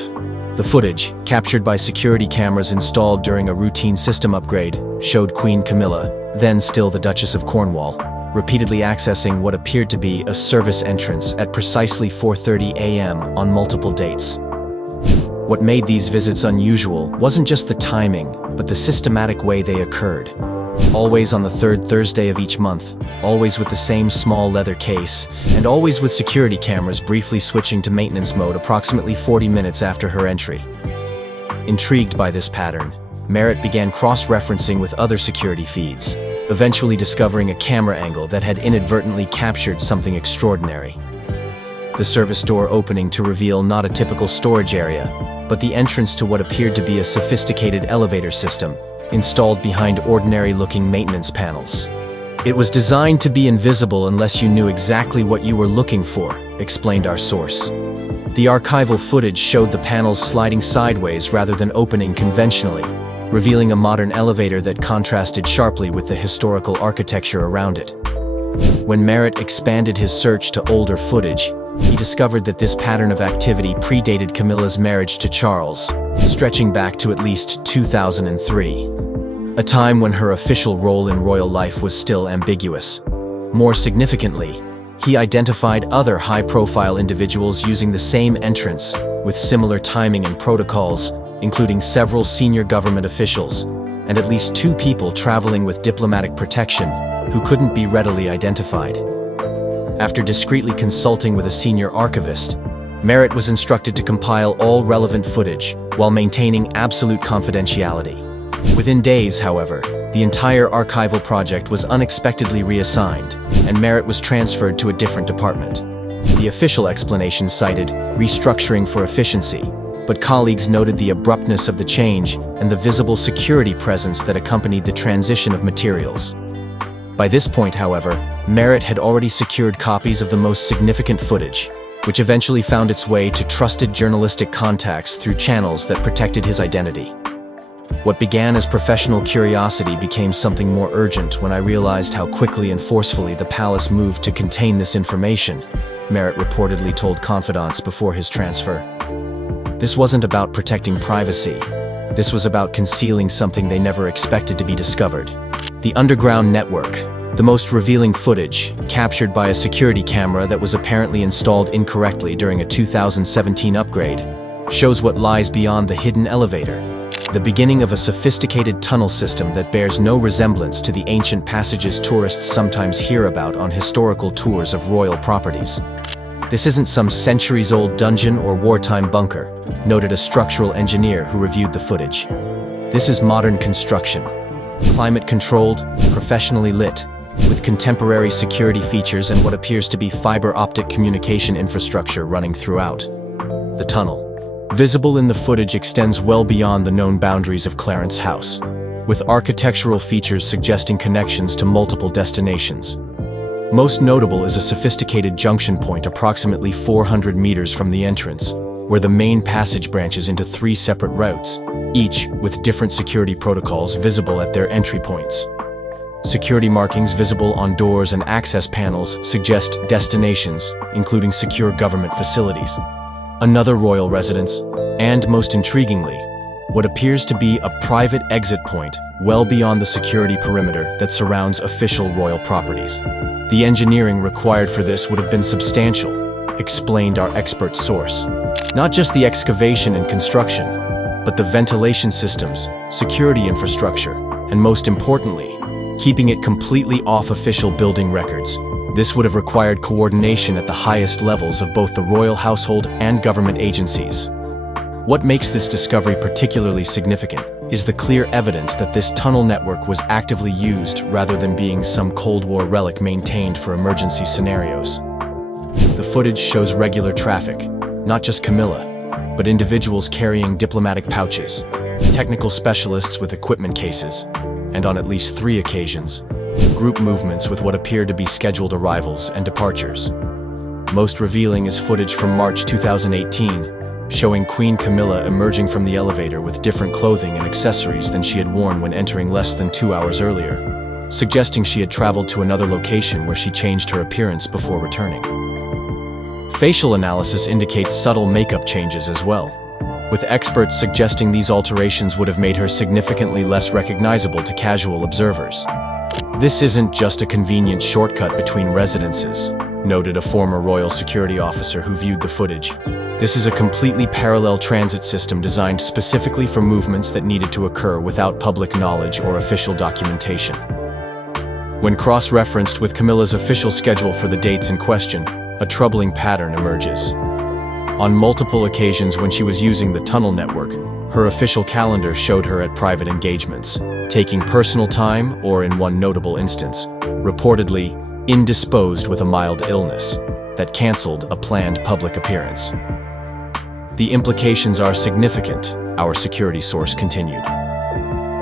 The footage, captured by security cameras installed during a routine system upgrade, showed Queen Camilla, then still the Duchess of Cornwall, repeatedly accessing what appeared to be a service entrance at precisely 4:30 a.m. on multiple dates. What made these visits unusual wasn't just the timing, but the systematic way they occurred. Always on the third Thursday of each month, always with the same small leather case, and always with security cameras briefly switching to maintenance mode approximately 40 minutes after her entry. Intrigued by this pattern, Merritt began cross-referencing with other security feeds, eventually discovering a camera angle that had inadvertently captured something extraordinary. The service door opening to reveal not a typical storage area, but the entrance to what appeared to be a sophisticated elevator system, installed behind ordinary-looking maintenance panels. It was designed to be invisible unless you knew exactly what you were looking for, explained our source. The archival footage showed the panels sliding sideways rather than opening conventionally, revealing a modern elevator that contrasted sharply with the historical architecture around it. When Merritt expanded his search to older footage, he discovered that this pattern of activity predated Camilla's marriage to Charles, stretching back to at least 2003, a time when her official role in royal life was still ambiguous. More significantly, he identified other high-profile individuals using the same entrance, with similar timing and protocols, including several senior government officials, and at least 2 people traveling with diplomatic protection who couldn't be readily identified. After discreetly consulting with a senior archivist, Merritt was instructed to compile all relevant footage while maintaining absolute confidentiality. Within days, however, the entire archival project was unexpectedly reassigned, and Merritt was transferred to a different department. The official explanation cited restructuring for efficiency, but colleagues noted the abruptness of the change and the visible security presence that accompanied the transition of materials. By this point, however, Merritt had already secured copies of the most significant footage, which eventually found its way to trusted journalistic contacts through channels that protected his identity. What began as professional curiosity became something more urgent when I realized how quickly and forcefully the palace moved to contain this information, Merritt reportedly told confidants before his transfer. This wasn't about protecting privacy. This was about concealing something they never expected to be discovered. The underground network, the most revealing footage, captured by a security camera that was apparently installed incorrectly during a 2017 upgrade, shows what lies beyond the hidden elevator, the beginning of a sophisticated tunnel system that bears no resemblance to the ancient passages tourists sometimes hear about on historical tours of royal properties. This isn't some centuries-old dungeon or wartime bunker, noted a structural engineer who reviewed the footage. This is modern construction, climate-controlled, professionally lit, with contemporary security features and what appears to be fiber optic communication infrastructure running throughout. The tunnel, visible in the footage, extends well beyond the known boundaries of Clarence House, with architectural features suggesting connections to multiple destinations. Most notable is a sophisticated junction point approximately 400 meters from the entrance, where the main passage branches into 3 separate routes, each with different security protocols visible at their entry points. Security markings visible on doors and access panels suggest destinations, including secure government facilities. another royal residence, and most intriguingly, what appears to be a private exit point well beyond the security perimeter that surrounds official royal properties. The engineering required for this would have been substantial, explained our expert source. Not just the excavation and construction, but the ventilation systems, security infrastructure, and most importantly, keeping it completely off official building records. This would have required coordination at the highest levels of both the royal household and government agencies. What makes this discovery particularly significant is the clear evidence that this tunnel network was actively used rather than being some Cold War relic maintained for emergency scenarios. The footage shows regular traffic, not just Camilla, but individuals carrying diplomatic pouches, technical specialists with equipment cases, and on at least 3 occasions, group movements with what appear to be scheduled arrivals and departures. Most revealing is footage from March 2018, showing Queen Camilla emerging from the elevator with different clothing and accessories than she had worn when entering less than 2 hours earlier, suggesting she had traveled to another location where she changed her appearance before returning. Facial analysis indicates subtle makeup changes as well, with experts suggesting these alterations would have made her significantly less recognizable to casual observers. This isn't just a convenient shortcut between residences, noted a former royal security officer who viewed the footage. This is a completely parallel transit system designed specifically for movements that needed to occur without public knowledge or official documentation. When cross-referenced with Camilla's official schedule for the dates in question, a troubling pattern emerges. On multiple occasions when she was using the tunnel network, her official calendar showed her at private engagements, taking personal time or, in one notable instance, reportedly indisposed with a mild illness that canceled a planned public appearance. The implications are significant, our security source continued.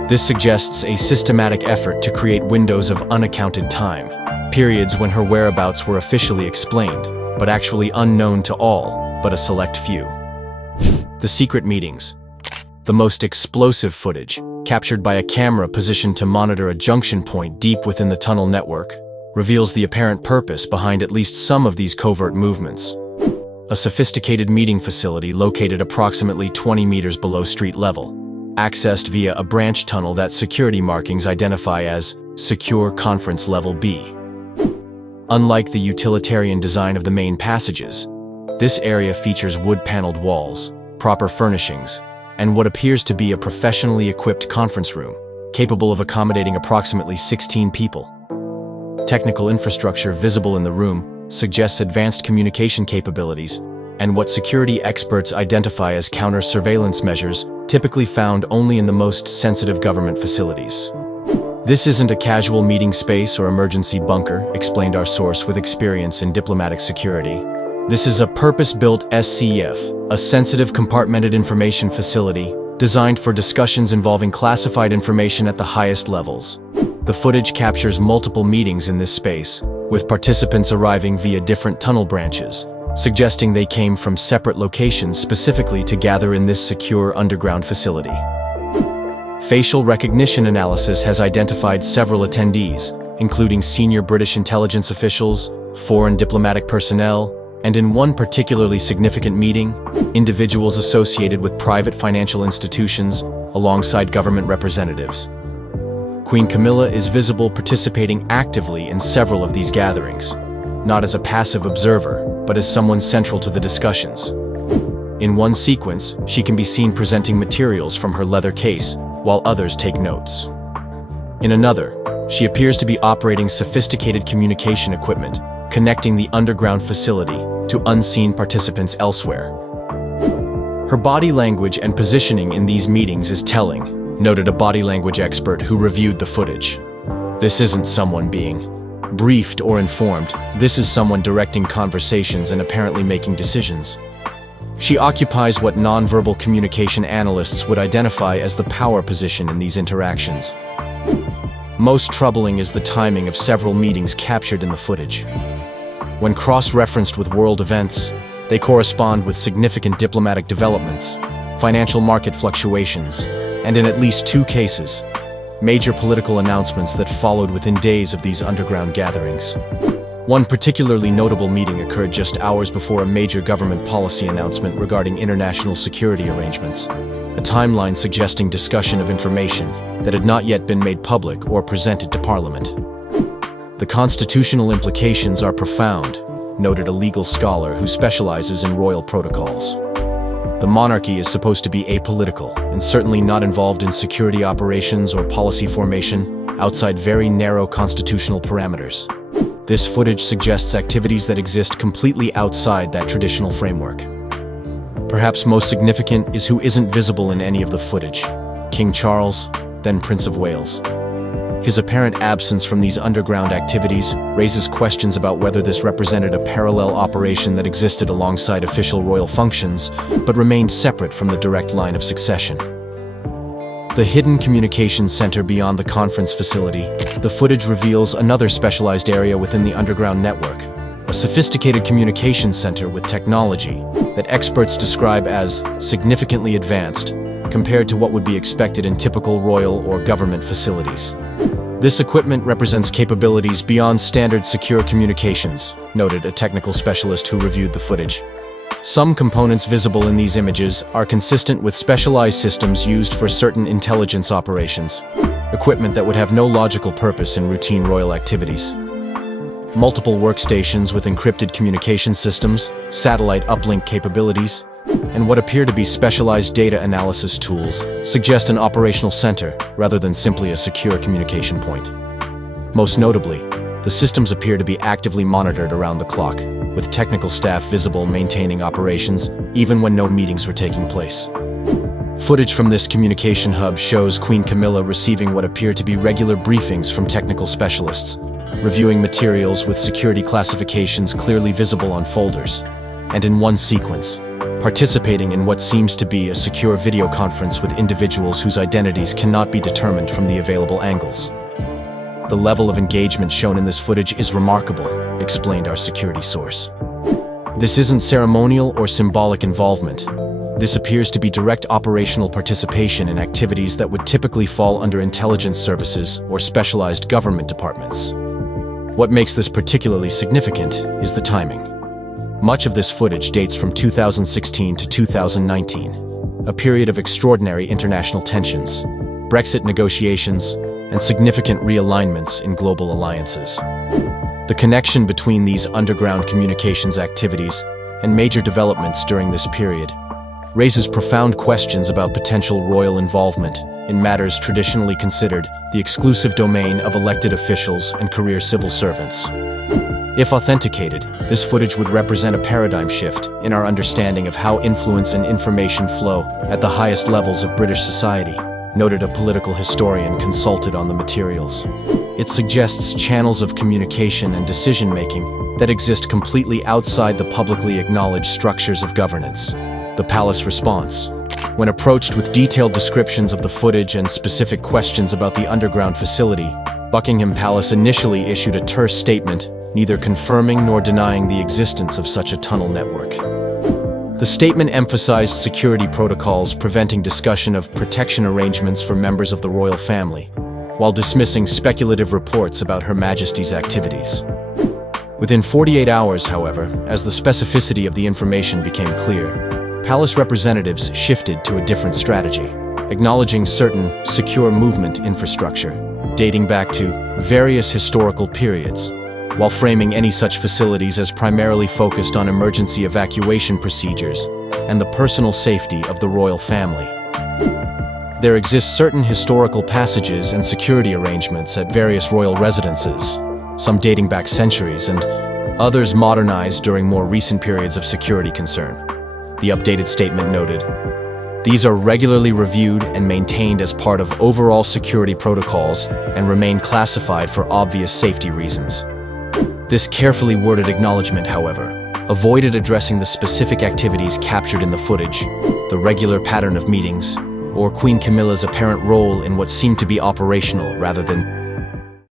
This suggests a systematic effort to create windows of unaccounted time, periods when her whereabouts were officially explained, but actually unknown to all but a select few. The secret meetings. The most explosive footage, captured by a camera positioned to monitor a junction point deep within the tunnel network, reveals the apparent purpose behind at least some of these covert movements. A sophisticated meeting facility located approximately 20 meters below street level, accessed via a branch tunnel that security markings identify as Secure Conference Level B. Unlike the utilitarian design of the main passages, this area features wood-paneled walls, proper furnishings, and what appears to be a professionally equipped conference room, capable of accommodating approximately 16 people. Technical infrastructure visible in the room suggests advanced communication capabilities and what security experts identify as counter-surveillance measures typically found only in the most sensitive government facilities. This isn't a casual meeting space or emergency bunker, explained our source with experience in diplomatic security. This is a purpose-built SCF, a sensitive compartmented information facility designed for discussions involving classified information at the highest levels. The footage captures multiple meetings in this space, with participants arriving via different tunnel branches, suggesting they came from separate locations specifically to gather in this secure underground facility. Facial recognition analysis has identified several attendees, including senior British intelligence officials, foreign diplomatic personnel, and in one particularly significant meeting, individuals associated with private financial institutions alongside government representatives. Queen Camilla is visible participating actively in several of these gatherings, not as a passive observer, but as someone central to the discussions. In one sequence, she can be seen presenting materials from her leather case, while others take notes. In another, she appears to be operating sophisticated communication equipment, connecting the underground facility to unseen participants elsewhere. Her body language and positioning in these meetings is telling, noted a body language expert who reviewed the footage. This isn't someone being briefed or informed, this is someone directing conversations and apparently making decisions. She occupies what nonverbal communication analysts would identify as the power position in these interactions. Most troubling is the timing of several meetings captured in the footage. When cross-referenced with world events, they correspond with significant diplomatic developments, financial market fluctuations, and in at least 2 cases, major political announcements that followed within days of these underground gatherings. One particularly notable meeting occurred just hours before a major government policy announcement regarding international security arrangements, a timeline suggesting discussion of information that had not yet been made public or presented to Parliament. The constitutional implications are profound, noted a legal scholar who specializes in royal protocols. The monarchy is supposed to be apolitical and certainly not involved in security operations or policy formation outside very narrow constitutional parameters. This footage suggests activities that exist completely outside that traditional framework. Perhaps most significant is who isn't visible in any of the footage: King Charles, then Prince of Wales. His apparent absence from these underground activities raises questions about whether this represented a parallel operation that existed alongside official royal functions, but remained separate from the direct line of succession. The hidden communications center beyond the conference facility, the footage reveals another specialized area within the underground network, a sophisticated communications center with technology that experts describe as significantly advanced compared to what would be expected in typical royal or government facilities. This equipment represents capabilities beyond standard secure communications, noted a technical specialist who reviewed the footage. Some components visible in these images are consistent with specialized systems used for certain intelligence operations, equipment that would have no logical purpose in routine royal activities. Multiple workstations with encrypted communication systems, satellite uplink capabilities, and what appear to be specialized data analysis tools suggest an operational center rather than simply a secure communication point. Most notably, the systems appear to be actively monitored around the clock, with technical staff visible maintaining operations even when no meetings were taking place. Footage from this communication hub shows Queen Camilla receiving what appear to be regular briefings from technical specialists, reviewing materials with security classifications clearly visible on folders, and in one sequence, participating in what seems to be a secure video conference with individuals whose identities cannot be determined from the available angles. The level of engagement shown in this footage is remarkable, explained our security source. This isn't ceremonial or symbolic involvement. This appears to be direct operational participation in activities that would typically fall under intelligence services or specialized government departments. What makes this particularly significant is the timing. Much of this footage dates from 2016 to 2019, a period of extraordinary international tensions, Brexit negotiations, and significant realignments in global alliances. The connection between these underground communications activities and major developments during this period raises profound questions about potential royal involvement in matters traditionally considered the exclusive domain of elected officials and career civil servants. If authenticated, this footage would represent a paradigm shift in our understanding of how influence and information flow at the highest levels of British society, noted a political historian consulted on the materials. It suggests channels of communication and decision-making that exist completely outside the publicly acknowledged structures of governance. The palace response. When approached with detailed descriptions of the footage and specific questions about the underground facility, Buckingham Palace initially issued a terse statement, neither confirming nor denying the existence of such a tunnel network. The statement emphasized security protocols preventing discussion of protection arrangements for members of the royal family, while dismissing speculative reports about Her Majesty's activities. Within 48 hours, however, as the specificity of the information became clear, palace representatives shifted to a different strategy, acknowledging certain secure movement infrastructure, dating back to various historical periods, while framing any such facilities as primarily focused on emergency evacuation procedures and the personal safety of the royal family. There exist certain historical passages and security arrangements at various royal residences, some dating back centuries and others modernized during more recent periods of security concern. The updated statement noted, "These are regularly reviewed and maintained as part of overall security protocols and remain classified for obvious safety reasons." This carefully worded acknowledgement, however, avoided addressing the specific activities captured in the footage, the regular pattern of meetings, or Queen Camilla's apparent role in what seemed to be operational rather than